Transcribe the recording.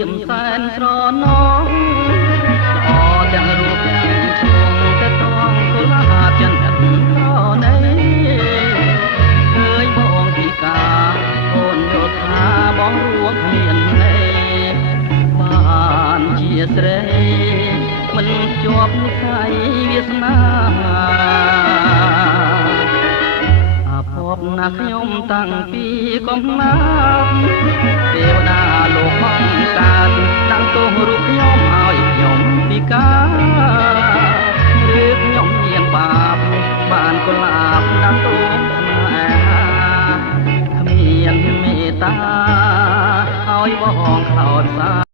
យាមសែនស្រណងល្អទាំងរូបទាំងឈ្មោះតែត្រង់គល់ហាចិនអ្នកក្រណីឃើញបងពីការអូនយល់ថាបងរួមគ្មានន័យបានជាស្រីមិនជាប់និស័យវាសនាអាភពណាស់ខ្ញុំតាំងពីកំណាប់ទេវតាលោកផងសា